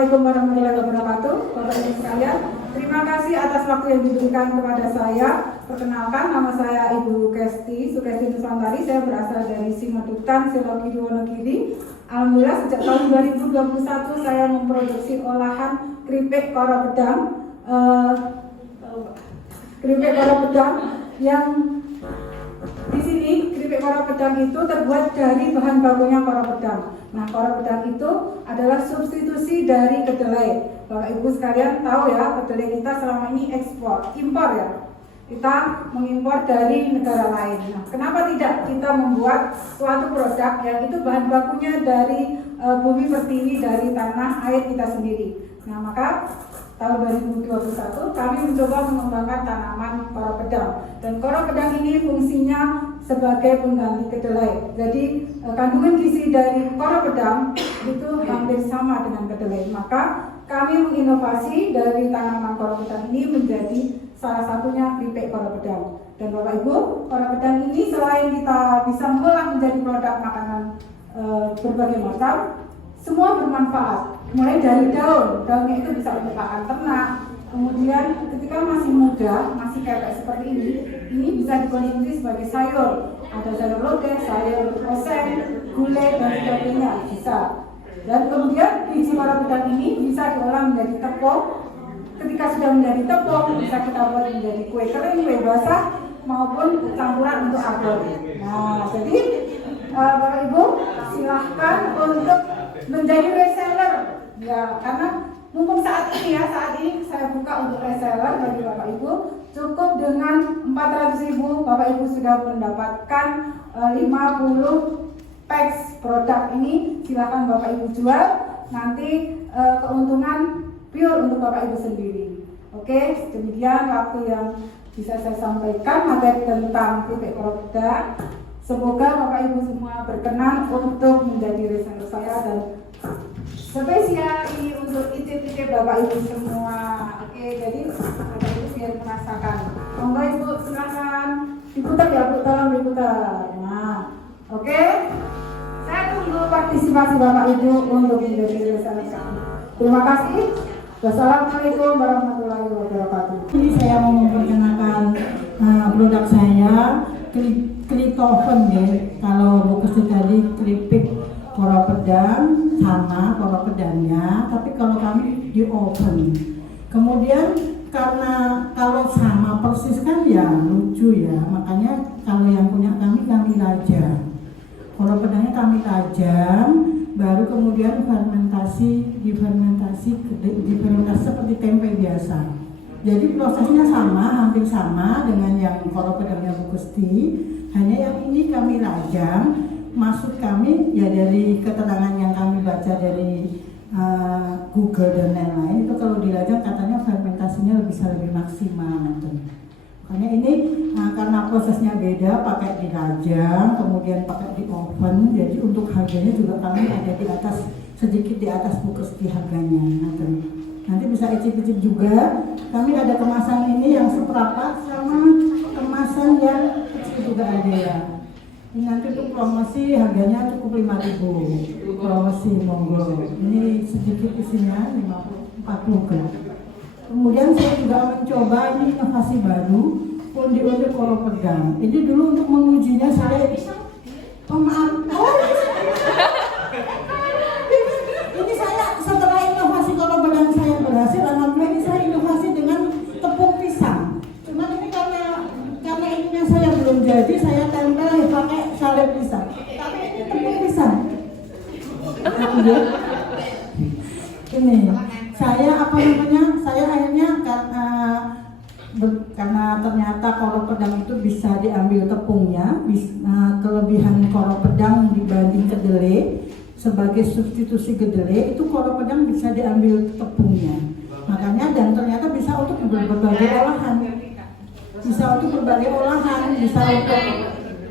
Assalamualaikum warahmatullahi wabarakatuh, Bapak Ibu sekalian. Terima kasih atas waktu yang diberikan kepada saya. Perkenalkan, nama saya Ibu Kesti Sukesti Nusantari. Saya berasal dari Simadutan, Seloki Wonogiri. Alhamdulillah sejak tahun 2021 saya memproduksi olahan keripik koro pedang. Keripik koro pedang yang di sini keripik koro pedang itu terbuat dari bahan bakunya koro pedang. Nah, koro pedang itu adalah substitusi dari kedelai. Bapak Ibu sekalian tahu ya, kedelai kita selama ini impor ya. Kita mengimpor dari negara lain. Nah, kenapa tidak kita membuat suatu produk yang itu bahan bakunya dari bumi pertiwi, dari tanah air kita sendiri. Nah, maka tahun 2021 kami mencoba mengembangkan tanaman koro pedang. Dan koro pedang ini fungsinya sebagai pengganti kedelai. Jadi kandungan gizi dari koro pedang itu hampir sama dengan kedelai. Maka kami menginovasi dari tanaman koro pedang ini menjadi salah satunya keripik koro pedang. Dan Bapak Ibu, koro pedang ini selain kita bisa mengolah menjadi produk makanan berbagai macam, semua bermanfaat. Mulai dari daunnya itu bisa untuk pakan ternak. Kemudian ketika masih muda, masih kayak seperti ini bisa dikonsumsi sebagai sayur. Ada sayur lodeh, sayur oseng, gulai dan sebagainya bisa. Dan kemudian biji koro pedang ini bisa diolah menjadi tepung. Ketika sudah menjadi tepung, bisa kita buat menjadi kue kering, kue basah, maupun campuran untuk agar. Nah, jadi Bapak Ibu silahkan untuk menjadi reseller. Ya, karena mumpung saat ini saya buka untuk reseller bagi Bapak Ibu, cukup dengan 400.000 Bapak Ibu sudah mendapatkan 50 packs produk ini. Silakan Bapak Ibu jual, nanti keuntungan pure untuk Bapak Ibu sendiri. Oke, demikian waktu yang bisa saya sampaikan materi tentang keripik koro pedang. Semoga Bapak Ibu semua berkenan untuk menjadi reseller saya dan spesial ini untuk icip-icip Bapak Ibu semua. Oke, jadi Bapak Ibu biar merasakan. Monggo Ibu silakan diputar ya Bu, tolong diputar. Nah, oke. Saya tunggu partisipasi Bapak Ibu untuk menjadi reseller kami. Terima kasih. Wassalamualaikum warahmatullahi wabarakatuh. Ini saya mau memperkenalkan produk saya, Kritoven ya. Kalau bukus tadi keripik koro pedang sama koro pedangnya, tapi kalau kami di oven. Kemudian karena kalau sama persis kan ya lucu ya, makanya kalau yang punya kami rajam. Koro pedangnya kami rajam, baru kemudian difermentasi seperti tempe biasa. Jadi prosesnya sama, hampir sama dengan yang koro pedangnya Bu Gusti, hanya yang ini kami rajam. Maksud kami ya dari keterangan yang kami baca dari Google dan lain-lain, itu kalau dirajam katanya fermentasinya bisa lebih maksimal. Makanya ini karena prosesnya beda, pakai dirajam, kemudian pakai di oven, jadi untuk harganya juga kami ada di atas, sedikit di atas Bu Gusti harganya. Nanti bisa icip-icip juga. Kami ada kemasan ini yang seperempat sama kemasan yang kecil juga ada ya. Ini nanti untuk promosi harganya cukup 5.000. Promosi monggo. Ini sedikit isinya 40 gram. Kemudian saya juga mencoba ini inovasi baru, undi-undi koro pedang. Ini dulu untuk mengujinya saya ini saya setelah inovasi koro pedang saya berhasil, alhamdulillah ini saya inovasi dengan tepung pisang. Cuman ini karena ininya saya belum jadi, saya tempel pakai sale pisang. Tapi ini tepung pisang. Ini saya saya akhirnya karena ternyata koro pedang itu bisa diambil tepungnya, kelebihan koro pedang dibanding kedelai sebagai substitusi kedelai itu koro pedang bisa diambil tepungnya. Makanya dan ternyata bisa untuk berbagai olahan. Bisa untuk berbagai olahan, bisa untuk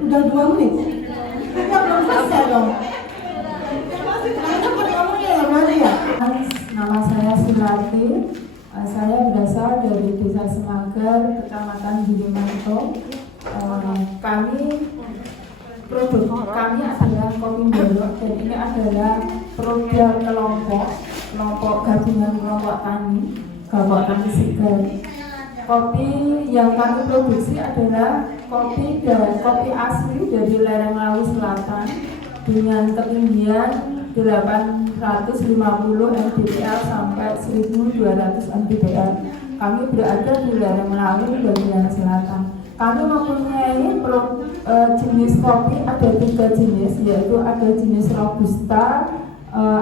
udah 2 menit. Ya belum selesai dong. Nama saya Sularti. Saya berasal dari Desa Semanggar, Kecamatan Birumanto. Produk kami adalah kopi Milo dan ini adalah produk kelompok kelompok gabungan kelompok tani segar. Kopi yang kami produksi adalah kopi asli dari lereng Lawu Selatan dengan ketinggian 850 mdpl sampai 1200 mdpl. Kami berada di lereng Lawu bagian selatan. Kami mempunyai jenis kopi ada 3 jenis, yaitu ada jenis Robusta,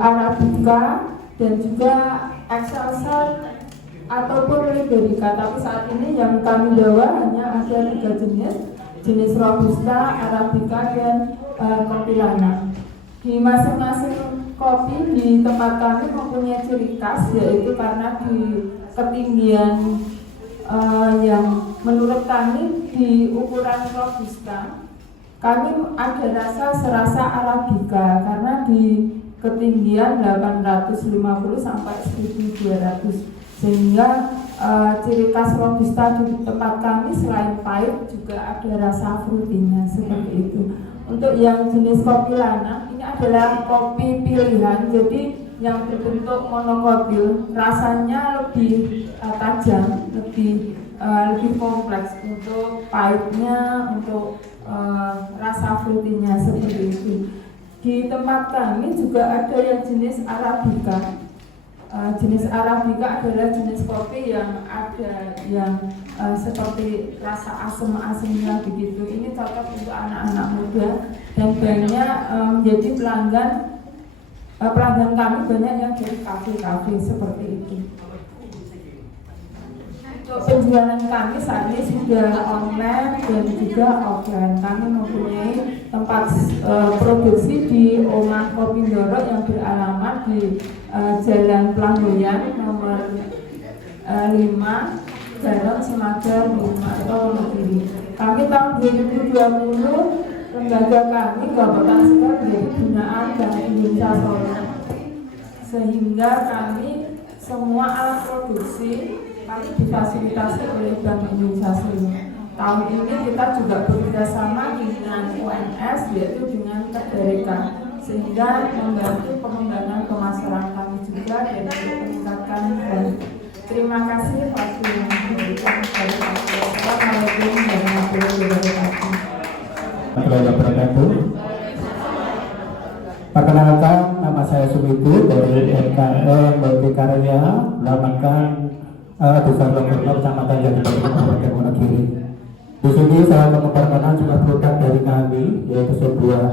Arabica, dan juga Excelsior ataupun Liberica. Tapi saat ini yang kami bawa hanya ada 3 jenis Robusta, Arabica, dan kopi Lana. Di masing-masing kopi di tempat kami mempunyai ciri khas, yaitu karena di ketinggian yang menurut kami di ukuran Robusta kami ada serasa Arabica karena di ketinggian 850 sampai 1200, sehingga ciri khas Robusta di tempat kami selain pahit juga ada rasa frutinya seperti itu. Untuk yang jenis kopi Lana, ini adalah kopi pilihan, jadi yang berbentuk monokotil, rasanya lebih tajam, lebih kompleks untuk pahitnya, untuk rasa frutinya seperti itu. Di tempat kami juga ada yang jenis Arabica. Jenis Arabica adalah jenis kopi yang ada yang seperti rasa asam-asamnya begitu. Ini cocok untuk anak-anak muda dan banyak menjadi pelanggan kami banyak yang dari kafe-kafe seperti itu. Untuk penjualan kami saat ini sudah online dan juga offline. Kami mempunyai tempat produksi di Omah Kopi Ndoro yang beralamat di Jalan Pelamboyan nomor 5, Jalan Semagar 5 atau Wonogiri. Kami tahun 2020 lembaga kami Kabupaten Segar menjadi binaan Bank Indonesia Solo, sehingga kami semua alat produksi kami difasilitasi oleh Bank Indonesia Solo. Tahun ini kita juga bekerjasama dengan UNS, yaitu dengan Kedareka, sehingga membantu pengembangan pemasaran kami juga dan meningkatkan value. Terima kasih waktu yang diberikan kepada saya. Assalamualaikum warahmatullahi wabarakatuh. Perkenalkan, nama saya Sumitu dari MKM Bakti Karya, Lamakan Desa Lombok, Kecamatan Jatibangi, Kabupaten Wonogiri. Di sini saya akan memperkenalkan sebuah produk dari kami, yaitu sebuah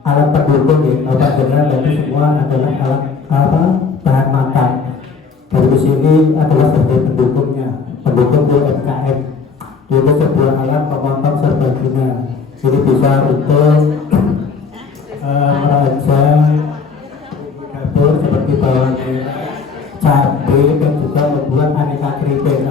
alat pendukung ya, obat general, dan semua adalah alat bahan makan. Dari sini adalah sebagai pendukung UMKM, yaitu sebuah alat pemotong serbaguna. Ini bisa untuk merancang dapur seperti bawang merah, cabai, dan juga membuat aneka keripik,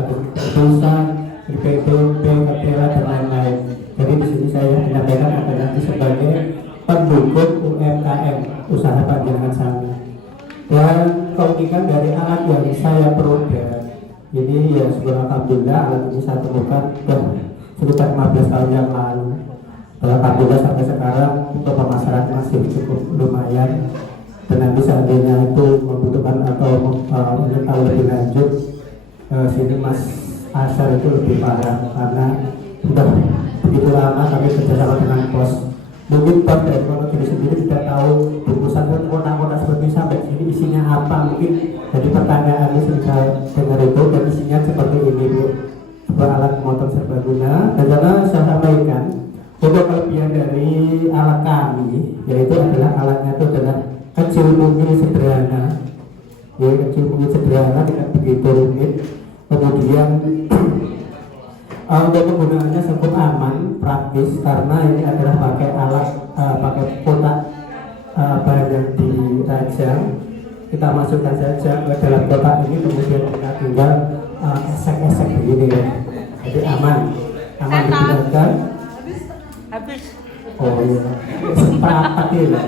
tulisan, keripik tempe, ketela, dan lain-lain. Jadi di sini saya menyampaikan adalah sebagai pendukung UMKM, usaha panggilan saya. Dan keunikan dari alat yang saya produk ini ya sebenarnya alhamdulillah alat ini saya temukan sekitar 15 tahun yang lalu. Alhamdulillah sampai sekarang untuk pemasaran masih cukup lumayan. Dan nanti seandainya itu membutuhkan atau ingin tahu lebih lanjut, sini Mas Asar itu lebih parah karena sudah begitu lama kami bekerjasama dengan pos. Mungkin Pak dari Wonogiri sendiri tidak tahu bungkusan kotak-kotak seperti sampai sini isinya apa. Mungkin jadi pertanyaan ini saya dengar itu, dan isinya seperti ini Bu, sebuah alat pemotong serbaguna. Dan karena saya sampaikan untuk kelebihan dari alat kami, yaitu adalah alatnya itu adalah kecil mungkin sederhana, ya kecil mungkin sederhana, tidak begitu rumit. Kemudian untuk penggunaannya cukup aman, praktis karena ini adalah pakai alat pakai kotak bahan yang dirajang. Kita masukkan saja ke dalam kotak ini, kemudian kita tinggal esek-esek begini ya. Jadi aman digunakan. Habis. Oh iya, sepakat ya.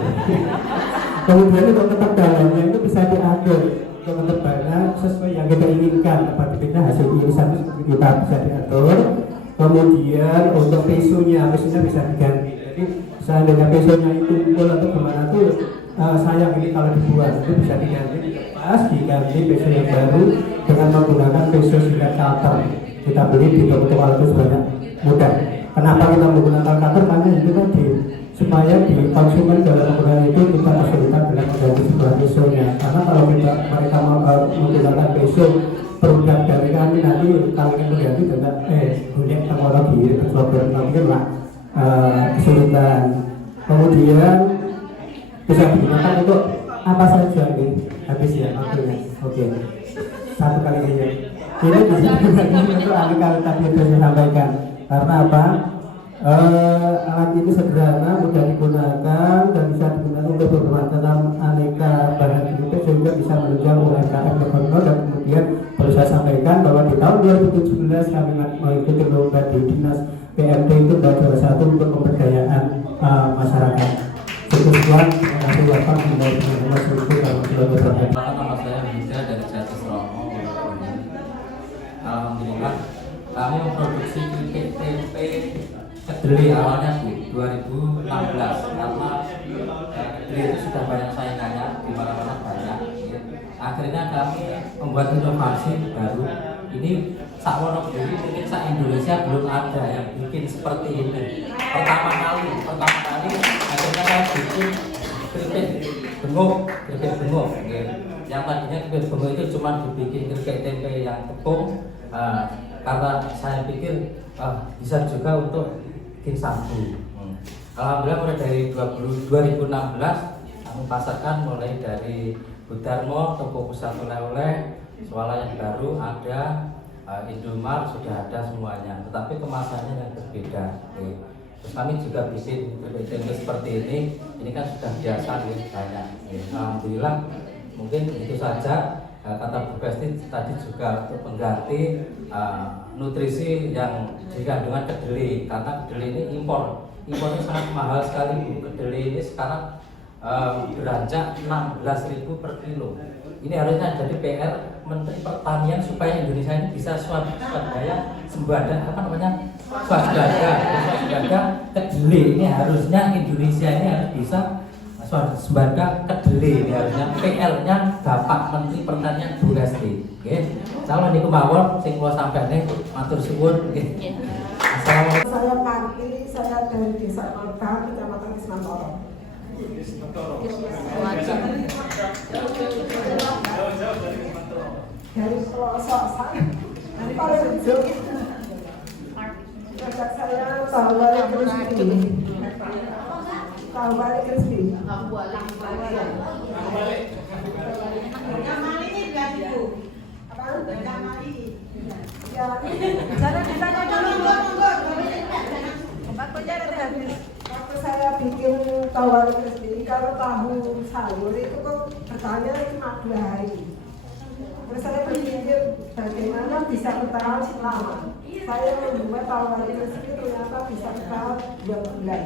Kemudian untuk ketebalannya itu bisa diatur untuk ketebalan sesuai yang kita inginkan. Apabila kita hasil irisan kita bisa diatur. Kemudian untuk pesonya bisa diganti. Jadi seandainya pesonya itu kumpul atau gimana tuh sayang ini kalau dibuat itu bisa diganti di depan jelas diganti PC yang baru dengan menggunakan PC singkat kalter. Kita beli di toko-toko itu banyak mudah. Kenapa kita menggunakan kalter? Karena itu tadi supaya di konsumen dalam menggunakan itu kita kesulitan dengan mengganti sebuah PC-nya. Karena kalau mereka menggunakan PC produk dari kami nanti kalian mengganti dengan punya teknologi software mungkin lah kesulitan. Kemudian bisa digunakan untuk apa saja ini habis ya waktunya. Oke, satu kali aja. Ini bisa digunakan untuk alat tadi yang saya sampaikan. Karena apa? Alat ini sederhana, mudah digunakan dan bisa digunakan untuk bermacam aneka bahan hidup sehingga bisa menunjang UMKM berkembang. Dan kemudian perlu saya sampaikan bahwa di tahun 2017 kami mengikuti lomba di Dinas PMD itu juara 1 untuk pemberdayaan masyarakat. Cukup sekian, terima kasih Bapak. Nama saya Bisa dari Jatisromo. Alhamdulillah kami memproduksi keripik tempe kedelai awalnya Bu 2016 karena kedelai itu sudah banyak saingannya di mana-mana banyak. Akhirnya kami membuat inovasi baru. Ini sak Wonogiri mungkin sak Indonesia belum ada yang bikin seperti ini. Pertama kali akhirnya saya bikin keripik bengok. Yang tadinya keripik bengok itu cuma dibikin keripik tempe yang tepung. Karena saya pikir bisa juga untuk bikin sabu. Alhamdulillah mulai dari 2016 kami pasarkan mulai dari Budarmo, toko pusat oleh-oleh, swalayan baru ada, Indomart sudah ada semuanya, tetapi kemasannya yang berbeda. Terus kami juga bikin tempe seperti ini kan sudah biasa banyak. Alhamdulillah mungkin itu saja. Kata Bu Besti tadi juga untuk mengganti nutrisi yang dikandungan kedelai, karena kedelai ini impornya sangat mahal sekali Bu. Kedelai ini sekarang beranjak 16.000 per kilo. Ini harusnya jadi PR Menteri Pertanian supaya Indonesia ini bisa swadaya sembada kedelai. Ini harusnya Indonesia ini harus bisa sembada kedelai. Ini harusnya PL-nya Bapak Menteri Pertanian Bu Besti. Oke. Calon niku mawon sing kula sampaikan matur suwun. Assalamualaikum. Saya Karti, saya dari Desa Kota, Kecamatan Kismantoro. Dari pelosok sana, paling ujung. Kakak saya tahu balik Krispi. Waktu saya bikin tahu balik Krispi, kalau tahu sayur itu kok bertahannya cuma 2 hari. Terus saya berpikir bagaimana bisa bertahan lama. Saya membuat tahu balik Krispi ternyata bisa bertahan 2 bulan.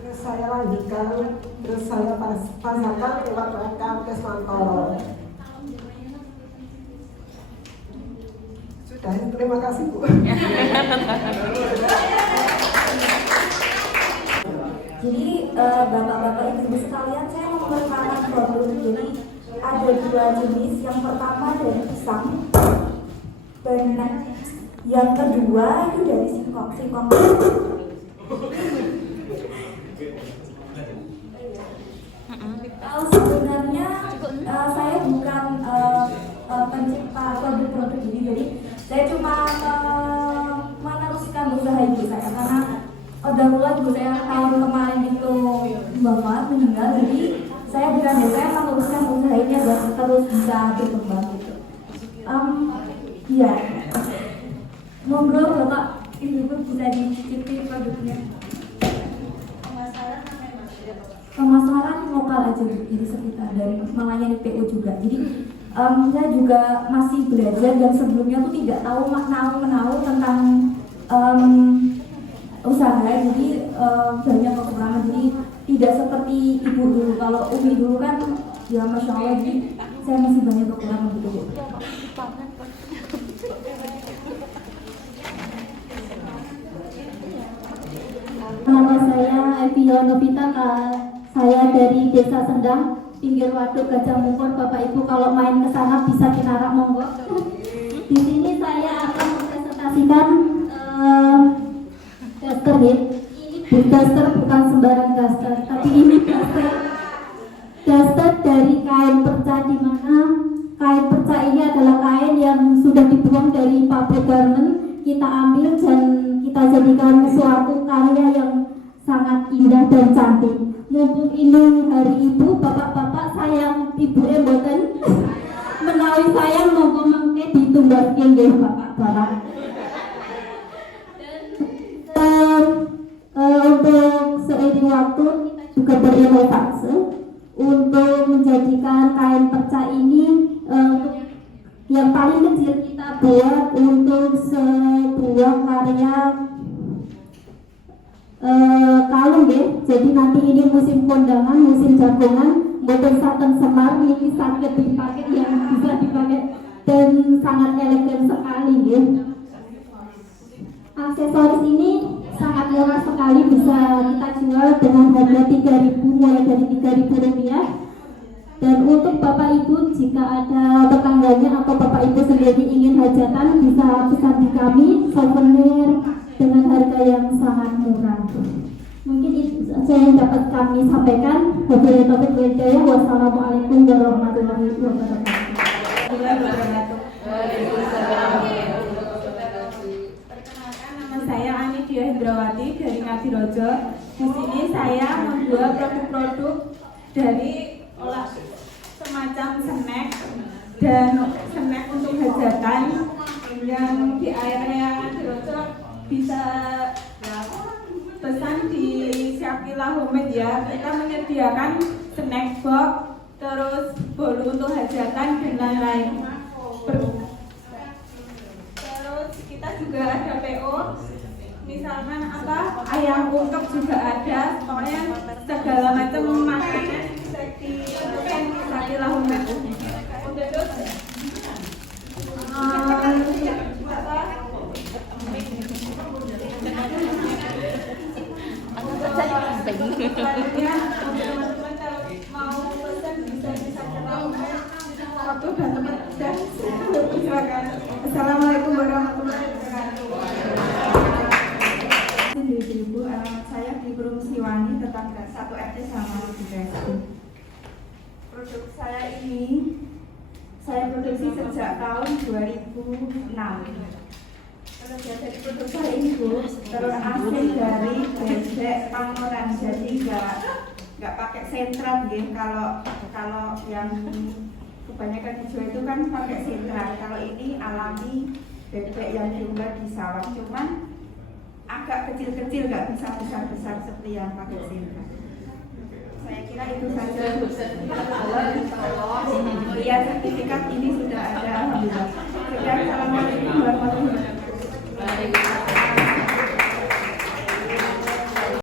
Terus saya lanjutkan, terus saya pasarkan lewat UMKM Kismantoro. Sudah, terima kasih Bu. Jadi bapak-bapak ibu sekalian, saya mau memperkenalkan produk. Jadi ada 2 jenis. Yang pertama dari pisang dan yang kedua itu dari singkong. Sebenarnya saya bukan pencipta produk-produk ini, jadi saya cuma meneruskan usaha ibu saya karena dahulu ibu saya tahun kemarin itu bapak meninggal, jadi saya meneruskan usaha ini agar terus bisa berkembang gitu. Iya, monggo bapak ibu bisa dicicipi produknya. Pemasaran lokal aja, jadi sekitar dari melayani PO juga. Jadi saya juga masih belajar dan sebelumnya tuh tidak tahu menau tentang usaha. Jadi banyak kekurangan. Jadi tidak seperti ibu dulu. Kalau Umi dulu kan ya masya Allah, jadi saya masih banyak kekurangan gitu Bu. Nama saya Evia Novita, saya dari Desa Sendang, pinggir waduk Gajah Mungkur. Bapak Ibu kalau main ke sana bisa dinarak, monggo. Di sini saya akan mempresentasikan daster ya. Ini daster bukan sembarang daster, tapi ini daster dari kain perca, di mana kain perca ini adalah kain yang sudah dibuang dari pabrik garment. Kita ambil dan kita jadikan suatu karya yang sangat indah dan cantik. Mumpung ini hari ibu, bapak-bapak sayang ibu mboten menawi sayang monggo mangke ditumbaske nggih bapak-bapak. Dan untuk seiring waktu kita juga berinovasi untuk menjadikan kain perca ini yang paling kecil kita buat untuk sebuah karya kalung ya. Jadi nanti ini musim kondangan, musim jagongan, boten saten semar, ini sakit dipakai yang bisa dipakai dan sangat elegan sekali ya. Aksesoris ini sangat murah sekali, bisa kita jual dengan harga 3.000, mulai dari 3.000 rupiah. Dan untuk Bapak Ibu, jika ada tetangganya atau Bapak Ibu sendiri ingin hajatan, bisa pesan di kami souvenir dengan harga yang sangat murah. Mungkin itu saja yang dapat kami sampaikan. Wabillahi taufiq wal hidayah. Wassalamualaikum warahmatullahi wabarakatuh. Perkenalkan, nama saya Ani Dia Hendrawati dari Ngadirojo. Di sini saya membuat produk-produk dari semacam snack dan snack untuk hajatan yang di area Ngadirojo bisa pesan di Syakila Homemade ya. Kita menyediakan snack box, terus bolu untuk hajatan dan lain-lain. Terus kita juga ada PO, misalkan ayam ungkep juga ada, pokoknya segala macam makanan bisa ditemukan di Syakila Homemade. Teman-teman kalau mau pesan bisa waktu dan tempat dan silakan. Assalamualaikum warahmatullahi wabarakatuh. Ibu, alamat saya di Perumsiwani, tetangga 1 RT sama Bidres. Produk saya ini saya produksi sejak tahun 2006. Dari produk saya ini Bu, terus asli dari bebek Pangoran, jadi nggak pakai sentrat gitu. Kalau yang kebanyakan dijual itu kan pakai sentrat. Kalau ini alami bebek yang diunggah di sawah, cuman agak kecil-kecil, nggak bisa besar-besar seperti yang pakai sentrat. Saya kira itu saja. Ya, sertifikat ini sudah ada, alhamdulillah.